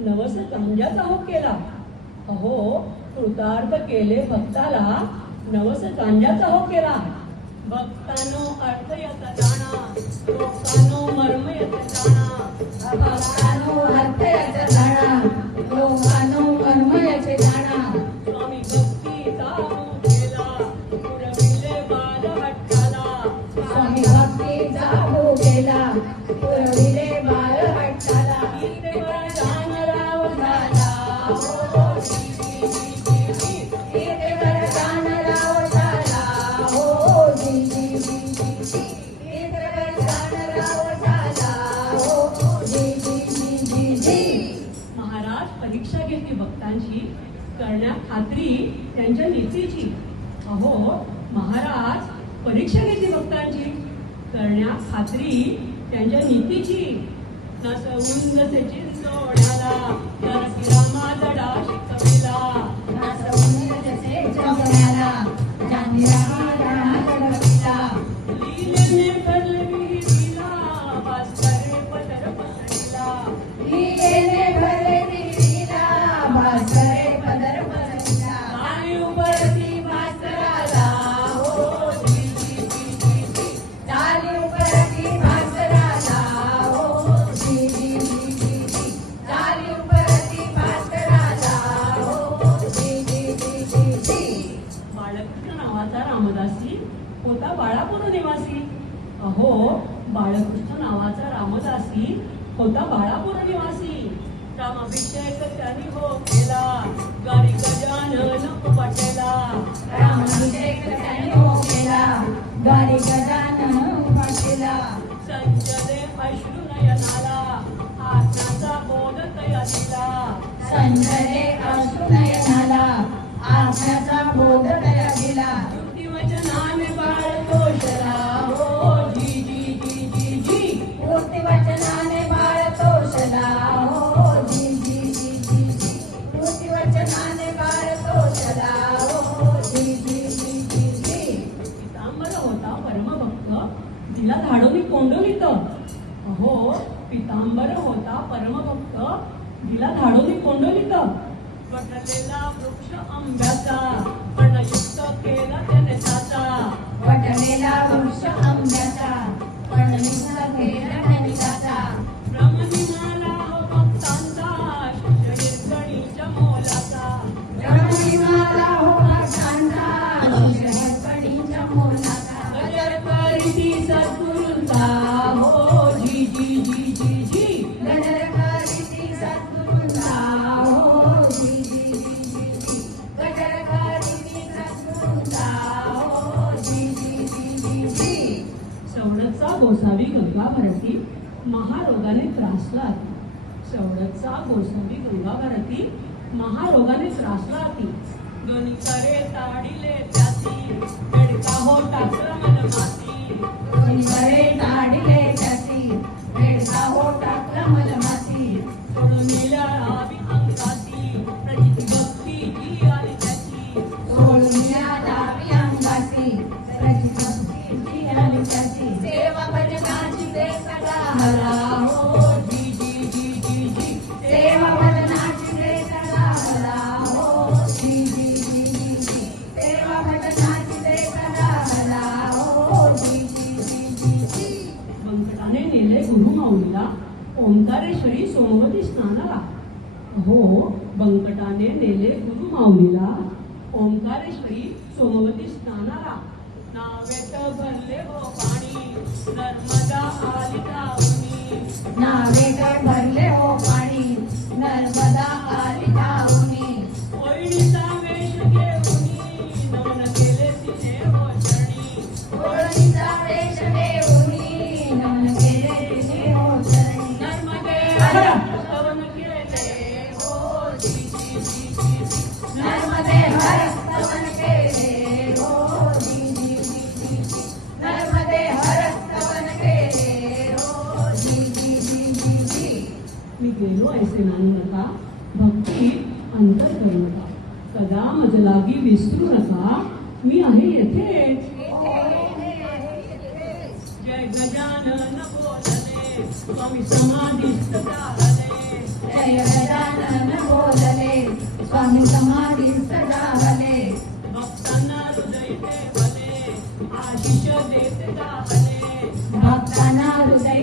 नवस गांजाचा हो केला. अहो कृतार्थ केले भक्ताला, नवस गांजाचा हो केला. भक्तानो अर्थ यत जाणा, लोकानो मर्म यत जाणा. भक्तानो अर्थ यत जाणा, लोकानो मर्म यत जाणा. स्वामी भक्तीचा हो केला, पुरविले बाल हट्टाला. स्वामी भक्तीचा हो केला, पुरविले बाळ हट्टाला. इथे वरदान राव झाला, हो जी जी जी जी. इथे वरदान राव झाला, हो जी जी जी जी जी. इथे वरदान राव झाला, हो जी जी जी जी जी. महाराज परीक्षा घेतली भक्तांची, करण्या खात्री त्यांच्या नीतीची. अहो महाराज परीक्षा घेतली भक्तांची, करण्या खात्री त्यांच्या नीतीची. नसवून नसेची सोड्याला, तर किरामा धडा शिकविला. नाचवून जसे जगण्याला, ज्यांनी रामाला घडविला. लीलेने भरले विहिरीला, भास्करे पदर पसरला. लीलेने भरले विहिरीला, भास्करे पदर पसरला. आणि उपरती भास्कराला, हो जी जी जी जी जी. चाली उपरती भास्कराला, हो जी जी जी जी जी. चाली उपरती भास्कराला, हो जी जी जी जी जी. बाळकृष्ण नावाचा रामदासी होता बाळापूर निवासी. अहो बाळकृष्ण नावाचा रामदासी होता बाळापूर निवासी. रामाभिषेक त्यांनी हो केला, गारी गजानन पटेला. रामाभिषेक त्याने हो केला, गारी गजानन उभा केला. संचले अश्रू नयनाला, आज्ञाचा बोध तया दिला. संजले अश्रू नयनाला, आज्ञाचा बोध तया दिला. युक्ती वचनाने बाळ तोषला, हो जी जी जी जी जी. मूर्ती वचनाने बाळ तोषला, हो जी जी जी जी जी. मूर्ती वचनाने बाळ तोषला, हो जी जी जी जी जी. पितांबर होता परमभक्त, दिला धाडोनी कोंडोलीत. अहो पितांबर होता परमभक्त, दिला धाडोनी कोंडोलीत. वटलेला वृक्ष आंब्याचा, पर्णयुक्त केला त्याने साचा. वटलेला वृक्ष आंब्याचा, पर्णयुक्त केला धनिकाचा. ब्रह्मनिमाला हो भक्तांचा, शिष्यहिरकणीच्या मोलाचा. ब्रह्मनिमाला हो भक्तांचा, शिष्यहिरकणीच्या मोलाचा. गजर करीती सद्गुरूंचा, हो जी जी जी जी जी. गजर करीती सद्गुरूंचा, हो जी जी जी जी जी. गजर करीती सद्गुरूंचा, हो जी जी जी जी जी. सवडतचा गोसावी गंगा भरती, महारोगाने त्रासला ती. सवडतचा गोसावी गंगा भरती, महारोगाने त्रासला ती. दोन्ही करे ताडिले त्याची, बेडका हो टाकला मन माती. दोन्हीकडे ताडिले त्याची, बेडका हो टाकला मलमाती. सोडून गेल्या आवी अंगाची, प्रचिती भक्तीची आली त्याची. सोडून या डावी अंगाची, त्याची भक्तीची आली त्याची. सेवा भजनाची ते सदा हरा, हो जी जी जी जी जी. सेवा भजनाची ते सदा हरा, हो जी जी जी जी जी. सेवा भजनाची ते सदा हरा, हो जी जी जी जी जी. बंकटाने नेले गुरु माऊलीला, ओंकारेश्वरी सोमवती स्नानाला. हो बंकटाने नेले गुरु माऊलीला, ओंकारेश्वरी सोमवती स्नानाला. नावेत भरले हो पाणी, नर्मदा आली धावूनी. नावेकर भरले हो पाणी, नर्मदा आली धावूनी. ओळणीचा वेश घेऊनी, नमन केले तिने हो चरणी. ओळणीचा वेश घेऊनी, नमन केले तिने हो चरणी. नर्मदे स्तवन केले, हो जी जी जी जी जी. नर्मदे हर स्तवन केले, हो जी जी जी जी जी. नर्मदे हर स्तवन केले, हो जी जी जी जी जी. मी गेलो ऐसे मानू नका, भक्ती अंतर करू नका. कदा मजलागी विसरू नका, मी आहे येथेच. जय गजानन बोलले स्वामी समाधीस्थ जाहले जय गजानन बोलले स्वामी समाधीस्थ जाहले भक्तांना हृदय ठेवले आशिष देत जाहले भक्तांना हृदय